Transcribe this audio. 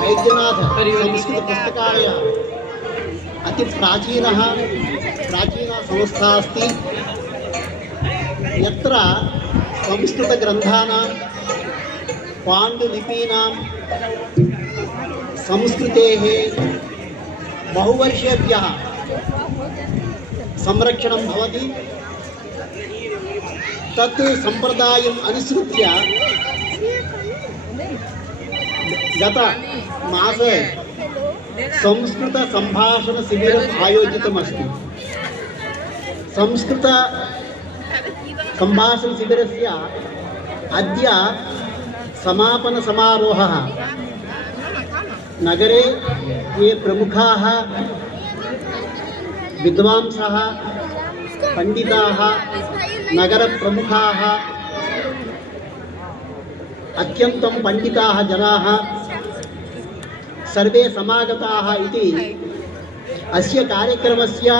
वैद्यनाथ संस्कृतपुस्तकालयः अति प्राचीना संस्था अस्ति। यत्र संस्कृतग्रन्थानां पाण्डुलिपीनां संस्कृतेः बहुवर्षेभ्यः संरक्षणं भवति। तत् सम्प्रदायम् अनुसृत्य गत मासे संस्कृतसम्भाषणशिबिरम् आयोजितमस्ति। संस्कृतसम्भाषणशिबिरस्य अद्य समापनसमारोहः। नगरे ये प्रमुखाः विद्वांसः पंडिताः नगरप्रमुखाः अत्यन्तं पंडिताः जनाः सर्वे समागताः इति अस्य कार्यक्रमस्य